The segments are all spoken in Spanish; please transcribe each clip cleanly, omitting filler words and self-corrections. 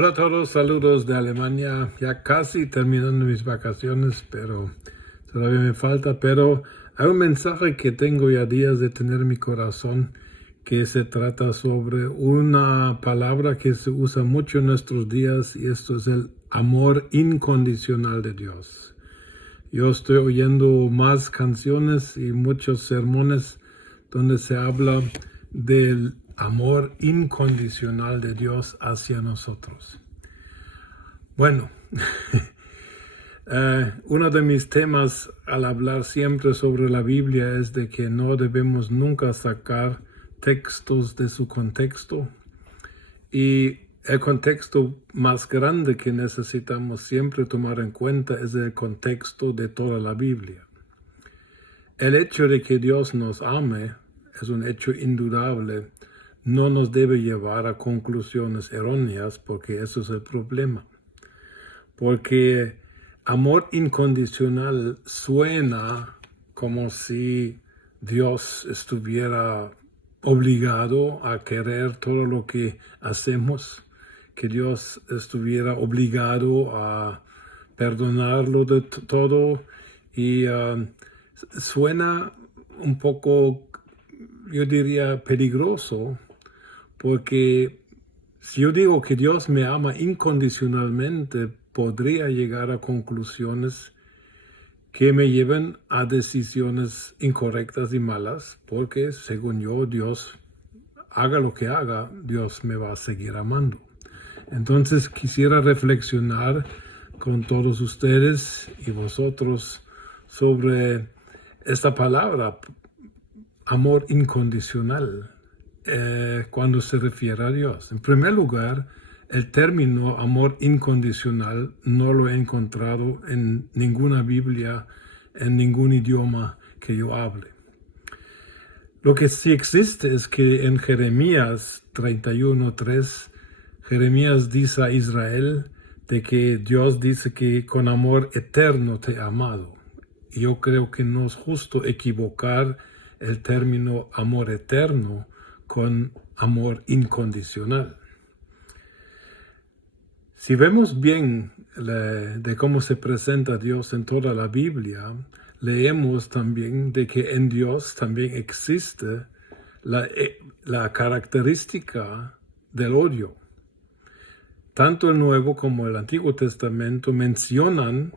Hola a todos, saludos de Alemania. Ya casi terminando mis vacaciones, pero todavía me falta. Pero hay un mensaje que tengo ya días de tener en mi corazón que se trata sobre una palabra que se usa mucho en nuestros días y esto es el amor incondicional de Dios. Yo estoy oyendo más canciones y muchos sermones donde se habla del amor incondicional de Dios hacia nosotros. Bueno, uno de mis temas al hablar siempre sobre la Biblia es de que no debemos nunca sacar textos de su contexto y el contexto más grande que necesitamos siempre tomar en cuenta es el contexto de toda la Biblia. El hecho de que Dios nos ame es un hecho indudable, no nos debe llevar a conclusiones erróneas porque eso es el problema. Porque amor incondicional suena como si Dios estuviera obligado a querer todo lo que hacemos, que Dios estuviera obligado a perdonarlo de todo y suena un poco, yo diría, peligroso, porque si yo digo que Dios me ama incondicionalmente, podría llegar a conclusiones que me lleven a decisiones incorrectas y malas, porque según yo, Dios, haga lo que haga, Dios me va a seguir amando. Entonces quisiera reflexionar con todos ustedes y vosotros sobre esta palabra, amor incondicional, cuando se refiere a Dios. En primer lugar, el término amor incondicional no lo he encontrado en ninguna Biblia, en ningún idioma que yo hable. Lo que sí existe es que en Jeremías 31:3, Jeremías dice a Israel de que Dios dice que con amor eterno te he amado. Y yo creo que no es justo equivocar el término amor eterno con amor incondicional. Si vemos bien de cómo se presenta Dios en toda la Biblia, leemos también de que en Dios también existe la característica del odio. Tanto el Nuevo como el Antiguo Testamento mencionan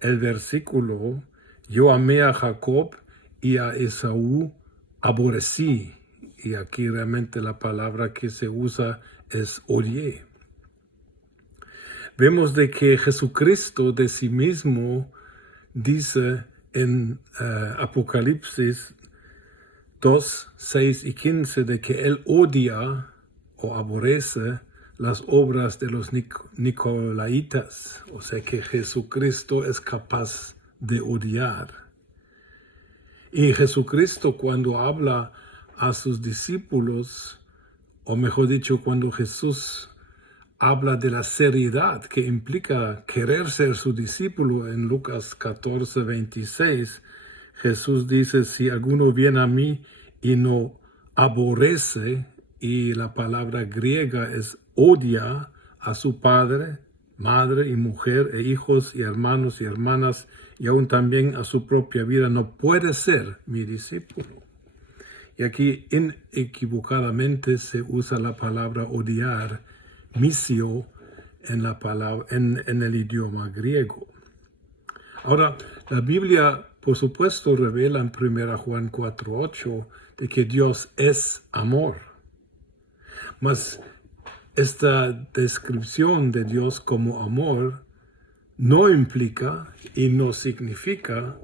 el versículo: yo amé a Jacob y a Esaú aborrecí. Y aquí realmente la palabra que se usa es odié. Vemos de que Jesucristo de sí mismo dice en Apocalipsis 2, 6 y 15 de que Él odia o aborrece las obras de los Nicolaitas, o sea que Jesucristo es capaz de odiar. Y Jesucristo cuando habla a sus discípulos, o mejor dicho, cuando Jesús habla de la seriedad que implica querer ser su discípulo en Lucas 14:26, Jesús dice, si alguno viene a mí y no aborrece, y la palabra griega es odia a su padre, madre y mujer, e hijos y hermanos y hermanas, y aún también a su propia vida, no puede ser mi discípulo. Y aquí inequivocadamente se usa la palabra odiar, misio, en el idioma griego. Ahora, la Biblia, por supuesto, revela en 1 Juan 4:8 de que Dios es amor. Mas esta descripción de Dios como amor no implica y no significa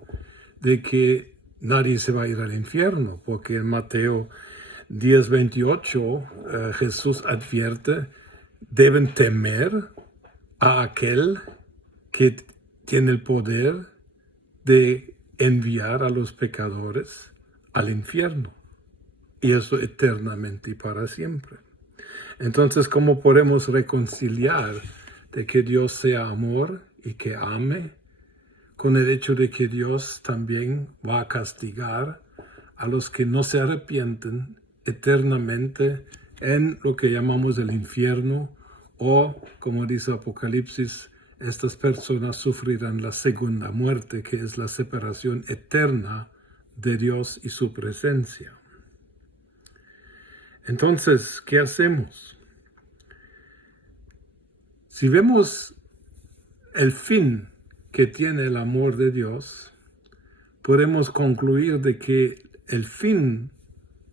de que nadie se va a ir al infierno, porque en Mateo 10:28 Jesús advierte: deben temer a aquel que tiene el poder de enviar a los pecadores al infierno, y eso eternamente y para siempre. Entonces, ¿cómo podemos reconciliar de que Dios sea amor y que ame con el hecho de que Dios también va a castigar a los que no se arrepienten eternamente en lo que llamamos el infierno o, como dice Apocalipsis, estas personas sufrirán la segunda muerte, que es la separación eterna de Dios y su presencia. Entonces, ¿qué hacemos? Si vemos el fin que tiene el amor de Dios, podemos concluir de que el fin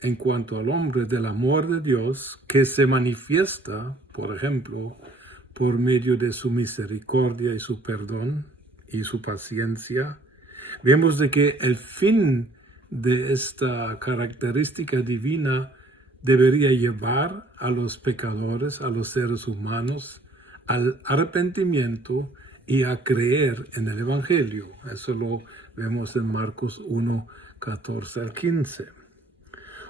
en cuanto al hombre del amor de Dios, que se manifiesta, por ejemplo, por medio de su misericordia y su perdón y su paciencia, vemos de que el fin de esta característica divina debería llevar a los pecadores, a los seres humanos, al arrepentimiento y a creer en el Evangelio. Eso lo vemos en Marcos 1, 14 al 15.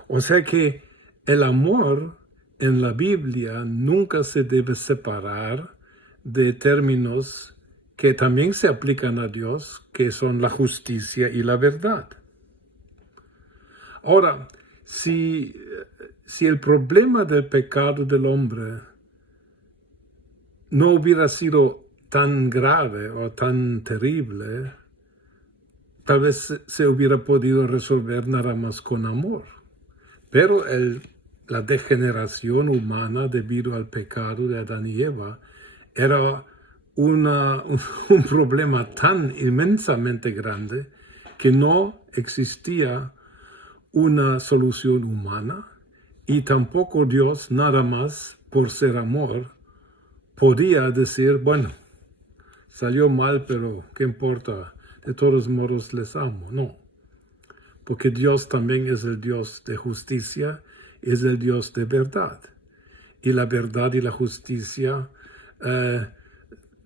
O sea que el amor en la Biblia nunca se debe separar de términos que también se aplican a Dios, que son la justicia y la verdad. Ahora, si el problema del pecado del hombre no hubiera sido tan grave o tan terrible, tal vez se hubiera podido resolver nada más con amor. Pero la degeneración humana debido al pecado de Adán y Eva era un problema tan inmensamente grande que no existía una solución humana y tampoco Dios, nada más por ser amor, podía decir, bueno, salió mal, pero ¿qué importa? De todos modos les amo. No, porque Dios también es el Dios de justicia, es el Dios de verdad. Y la verdad y la justicia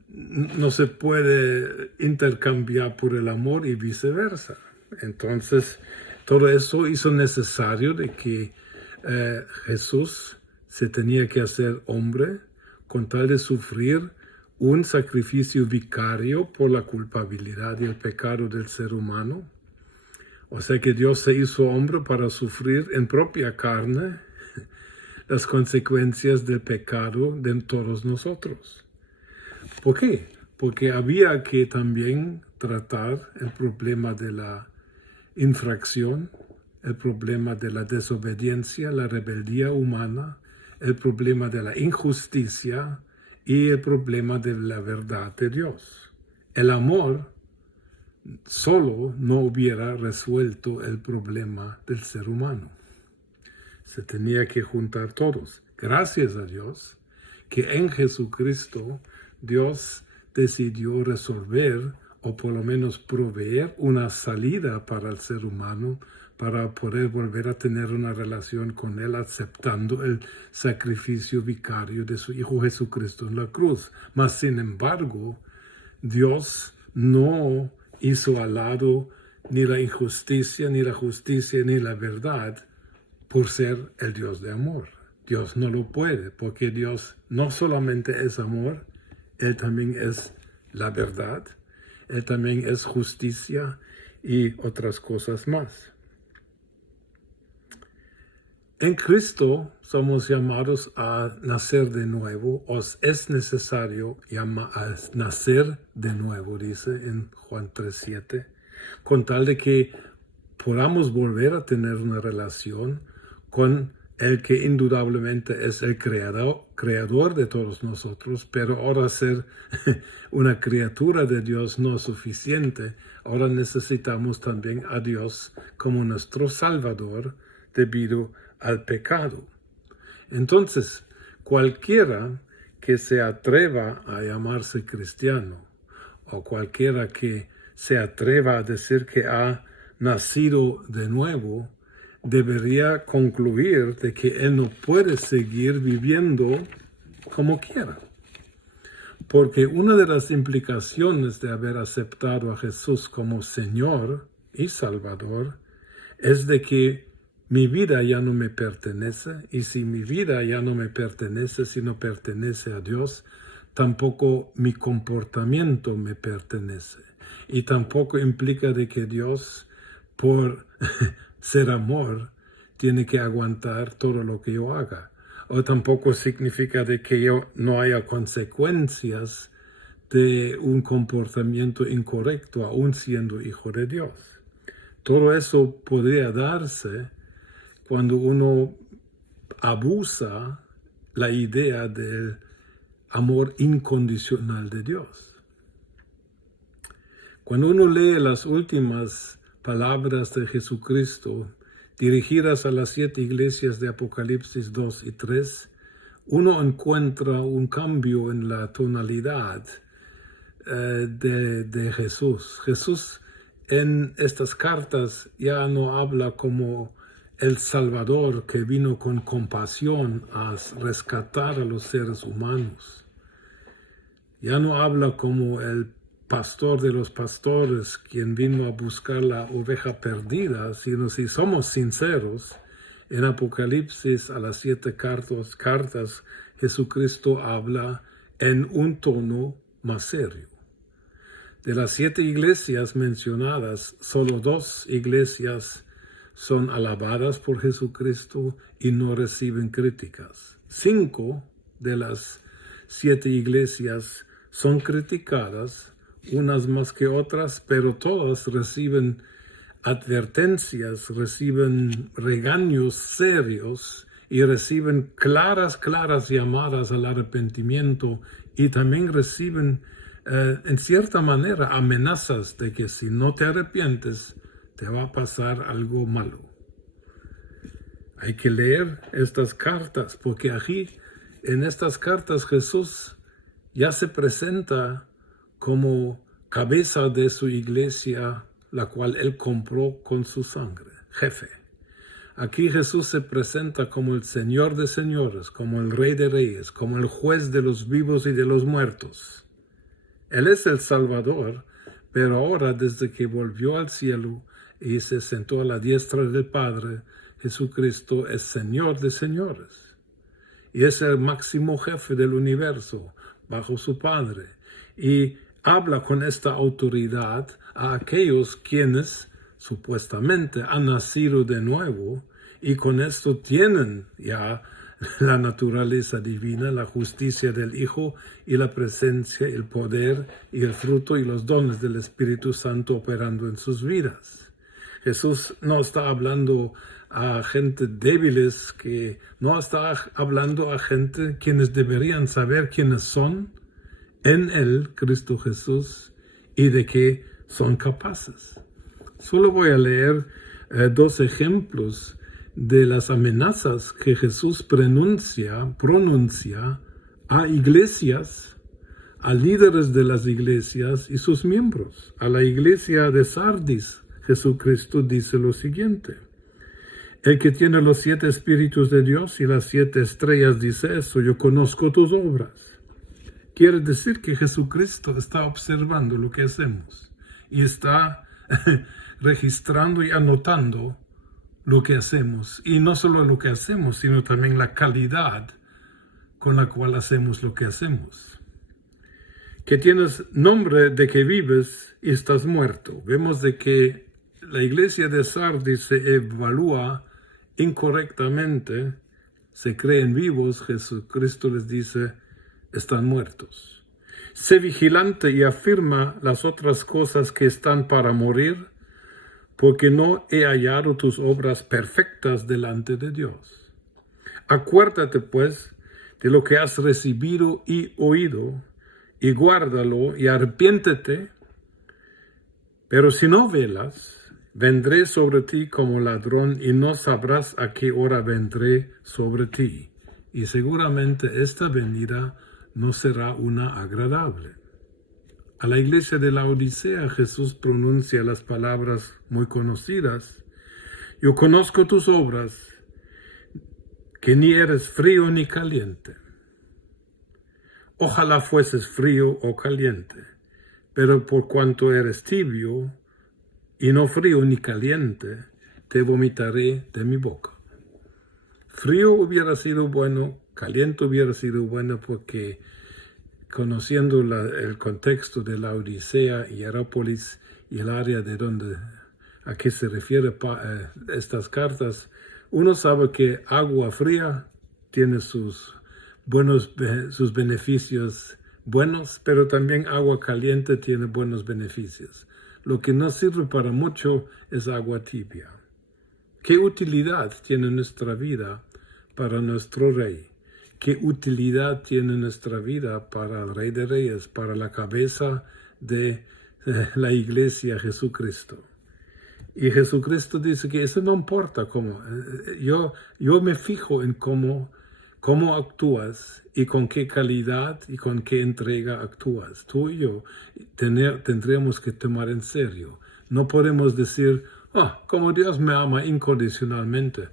no se puede intercambiar por el amor y viceversa. Entonces, todo eso hizo necesario de que Jesús se tenía que hacer hombre con tal de sufrir un sacrificio vicario por la culpabilidad y el pecado del ser humano. O sea que Dios se hizo hombre para sufrir en propia carne las consecuencias del pecado de todos nosotros. ¿Por qué? Porque había que también tratar el problema de la infracción, el problema de la desobediencia, la rebeldía humana, el problema de la injusticia y el problema de la verdad de Dios. El amor solo no hubiera resuelto el problema del ser humano. Se tenía que juntar todos. Gracias a Dios que en Jesucristo Dios decidió resolver o por lo menos proveer una salida para el ser humano para poder volver a tener una relación con Él aceptando el sacrificio vicario de su Hijo Jesucristo en la cruz. Mas, sin embargo, Dios no hizo al lado ni la injusticia, ni la justicia, ni la verdad por ser el Dios de amor. Dios no lo puede, porque Dios no solamente es amor, Él también es la verdad, Él también es justicia y otras cosas más. En Cristo somos llamados a nacer de nuevo, os es necesario nacer de nuevo, dice en Juan 3:7, con tal de que podamos volver a tener una relación con el que indudablemente es el creador de todos nosotros, pero ahora ser una criatura de Dios no es suficiente. Ahora necesitamos también a Dios como nuestro Salvador debido al pecado. Entonces, cualquiera que se atreva a llamarse cristiano, o cualquiera que se atreva a decir que ha nacido de nuevo, debería concluir de que él no puede seguir viviendo como quiera. Porque una de las implicaciones de haber aceptado a Jesús como Señor y Salvador es de que mi vida ya no me pertenece, y si mi vida ya no me pertenece, sino pertenece a Dios, tampoco mi comportamiento me pertenece. Y tampoco implica de que Dios, por ser amor, tiene que aguantar todo lo que yo haga. o tampoco significa de que no haya consecuencias de un comportamiento incorrecto, aún siendo hijo de Dios. Todo eso podría darse cuando uno abusa la idea del amor incondicional de Dios. Cuando uno lee las últimas palabras de Jesucristo dirigidas a las 7 iglesias de Apocalipsis 2 y 3, uno encuentra un cambio en la tonalidad de Jesús. Jesús en estas cartas ya no habla como el Salvador que vino con compasión a rescatar a los seres humanos. Ya no habla como el pastor de los pastores, quien vino a buscar la oveja perdida, sino, si somos sinceros, en Apocalipsis a las 7 cartas, Jesucristo habla en un tono más serio. De las 7 iglesias mencionadas, solo 2 iglesias son alabadas por Jesucristo y no reciben críticas. 5 de las 7 iglesias son criticadas, unas más que otras, pero todas reciben advertencias, reciben regaños serios y reciben claras llamadas al arrepentimiento, y también reciben en cierta manera amenazas de que si no te arrepientes te va a pasar algo malo. Hay que leer estas cartas porque aquí en estas cartas Jesús ya se presenta como cabeza de su iglesia, la cual él compró con su sangre, jefe. Aquí Jesús se presenta como el Señor de señores, como el Rey de reyes, como el juez de los vivos y de los muertos. Él es el Salvador, pero ahora, desde que volvió al cielo y se sentó a la diestra del Padre, Jesucristo es Señor de señores. Y es el máximo jefe del universo, bajo su Padre. Y habla con esta autoridad a aquellos quienes supuestamente han nacido de nuevo y con esto tienen ya la naturaleza divina, la justicia del Hijo y la presencia, el poder y el fruto y los dones del Espíritu Santo operando en sus vidas. Jesús no está hablando a gente débiles, que no está hablando a gente quienes deberían saber quiénes son en Él, Cristo Jesús, y de qué son capaces. Solo voy a leer 2 ejemplos de las amenazas que Jesús pronuncia a iglesias, a líderes de las iglesias y sus miembros. A la iglesia de Sardis, Jesucristo dice lo siguiente: el que tiene los 7 espíritus de Dios y las 7 estrellas dice eso: yo conozco tus obras. Quiere decir que Jesucristo está observando lo que hacemos y está registrando y anotando lo que hacemos. Y no solo lo que hacemos, sino también la calidad con la cual hacemos lo que hacemos. Que tienes nombre de que vives y estás muerto. Vemos de que la iglesia de Sardis se evalúa incorrectamente, se creen vivos. Jesucristo les dice: están muertos. Sé vigilante y afirma las otras cosas que están para morir, porque no he hallado tus obras perfectas delante de Dios. Acuérdate, pues, de lo que has recibido y oído, y guárdalo, y arrepiéntete. Pero si no velas, vendré sobre ti como ladrón, y no sabrás a qué hora vendré sobre ti. Y seguramente esta venida no será una agradable. A la iglesia de la Odisea Jesús pronuncia las palabras muy conocidas: yo conozco tus obras, que ni eres frío ni caliente. Ojalá fueses frío o caliente, pero por cuanto eres tibio y no frío ni caliente, te vomitaré de mi boca. Frío hubiera sido bueno, caliente hubiera sido bueno, porque conociendo el contexto de la Odisea y Hierápolis y el área de donde a qué se refiere estas cartas, uno sabe que agua fría tiene sus beneficios buenos, pero también agua caliente tiene buenos beneficios. Lo que no sirve para mucho es agua tibia. ¿Qué utilidad tiene nuestra vida para nuestro Rey? ¿Qué utilidad tiene nuestra vida para el Rey de Reyes, para la cabeza de la Iglesia, Jesucristo? Y Jesucristo dice que eso no importa cómo. Yo me fijo en cómo actúas y con qué calidad y con qué entrega actúas. Tú y yo tendríamos que tomar en serio. No podemos decir, como Dios me ama incondicionalmente.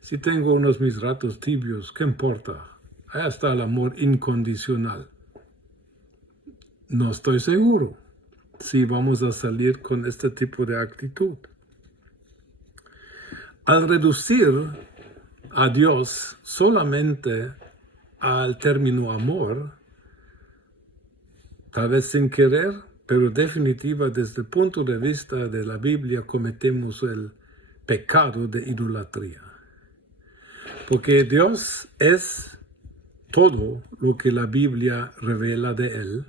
Si tengo mis ratos tibios, ¿qué importa? Ahí está el amor incondicional. No estoy seguro si vamos a salir con este tipo de actitud. Al reducir a Dios solamente al término amor, tal vez sin querer, pero definitiva desde el punto de vista de la Biblia, cometemos el pecado de idolatría. Porque Dios es todo lo que la Biblia revela de Él,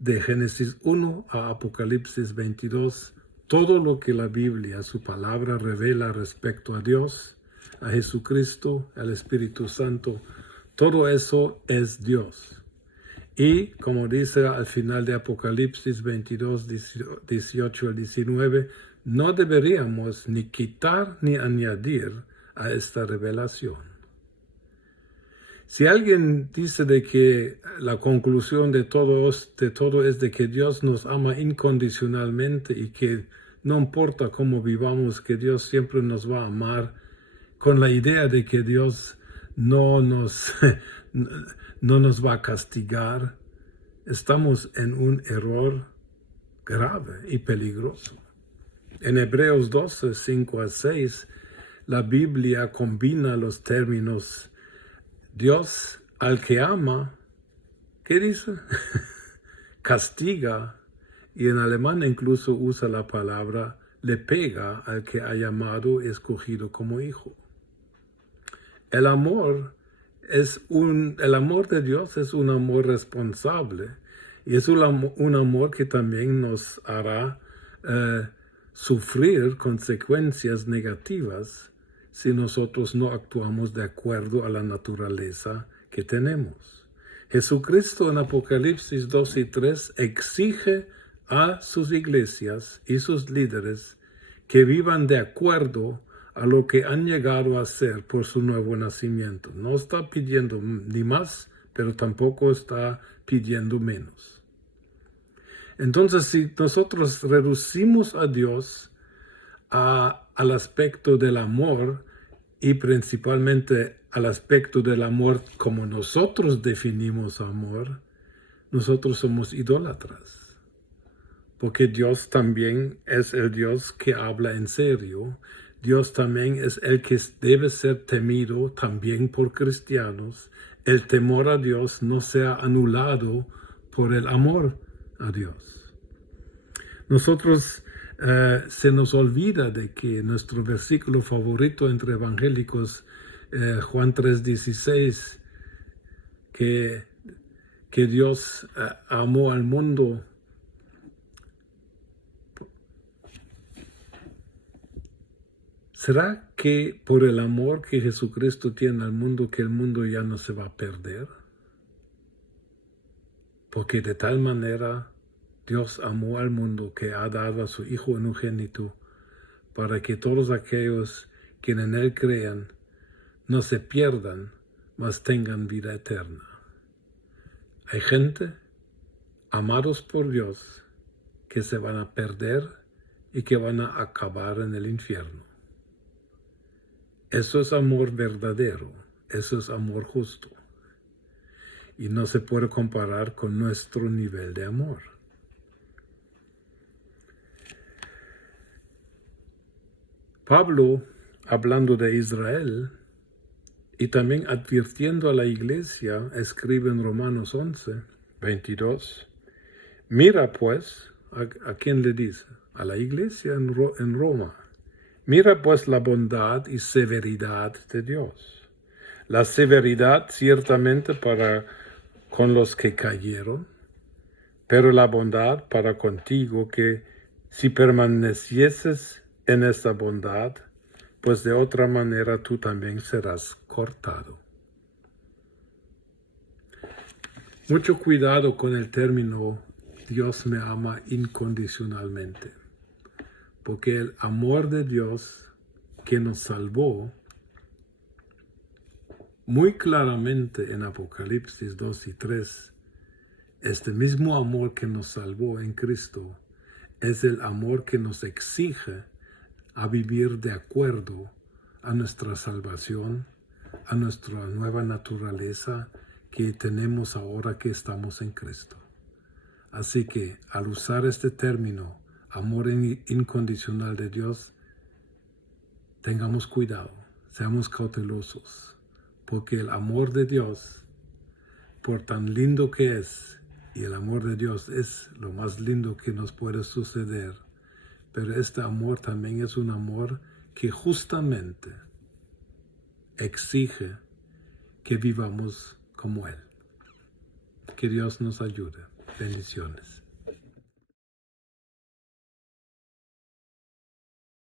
de Génesis 1 a Apocalipsis 22, todo lo que la Biblia, su palabra, revela respecto a Dios, a Jesucristo, al Espíritu Santo, todo eso es Dios. Y como dice al final de Apocalipsis 22, 18 al 19, no deberíamos ni quitar ni añadir a esta revelación. Si alguien dice de que la conclusión de todo es de que Dios nos ama incondicionalmente y que no importa cómo vivamos, que Dios siempre nos va a amar, con la idea de que Dios no nos va a castigar, estamos en un error grave y peligroso. En Hebreos 12, 5 a 6, la Biblia combina los términos Dios al que ama, ¿qué dice? Castiga, y en alemán incluso usa la palabra le pega al que ha llamado y escogido como hijo. El amor de Dios es un amor responsable y es un amor que también nos hará sufrir consecuencias negativas si nosotros no actuamos de acuerdo a la naturaleza que tenemos. Jesucristo en Apocalipsis 2 y 3 exige a sus iglesias y sus líderes que vivan de acuerdo a lo que han llegado a ser por su nuevo nacimiento. No está pidiendo ni más, pero tampoco está pidiendo menos. Entonces, si nosotros reducimos a Dios al aspecto del amor y principalmente al aspecto del amor como nosotros definimos amor, nosotros somos idólatras. Porque Dios también es el Dios que habla en serio. Dios también es el que debe ser temido también por cristianos. El temor a Dios no sea anulado por el amor a Dios. Nosotros se nos olvida de que nuestro versículo favorito entre evangélicos, Juan 3:16, que Dios amó al mundo ¿será que por el amor que Jesucristo tiene al mundo, que el mundo ya no se va a perder? Porque de tal manera Dios amó al mundo que ha dado a su Hijo unigénito para que todos aquellos que en Él crean no se pierdan, mas tengan vida eterna. Hay gente, amados por Dios, que se van a perder y que van a acabar en el infierno. Eso es amor verdadero, eso es amor justo. Y no se puede comparar con nuestro nivel de amor. Pablo, hablando de Israel y también advirtiendo a la iglesia, escribe en Romanos 11, 22, mira pues, ¿a quién le dice? A la iglesia en Roma. Mira pues la bondad y severidad de Dios. La severidad ciertamente para con los que cayeron, pero la bondad para contigo, que si permanecieses en esta bondad, pues de otra manera tú también serás cortado. Mucho cuidado con el término Dios me ama incondicionalmente, porque el amor de Dios que nos salvó, muy claramente en Apocalipsis 2 y 3, este mismo amor que nos salvó en Cristo es el amor que nos exige a vivir de acuerdo a nuestra salvación, a nuestra nueva naturaleza que tenemos ahora que estamos en Cristo. Así que al usar este término, amor incondicional de Dios, tengamos cuidado, seamos cautelosos, porque el amor de Dios, por tan lindo que es, y el amor de Dios es lo más lindo que nos puede suceder, pero este amor también es un amor que justamente exige que vivamos como Él. Que Dios nos ayude. Bendiciones.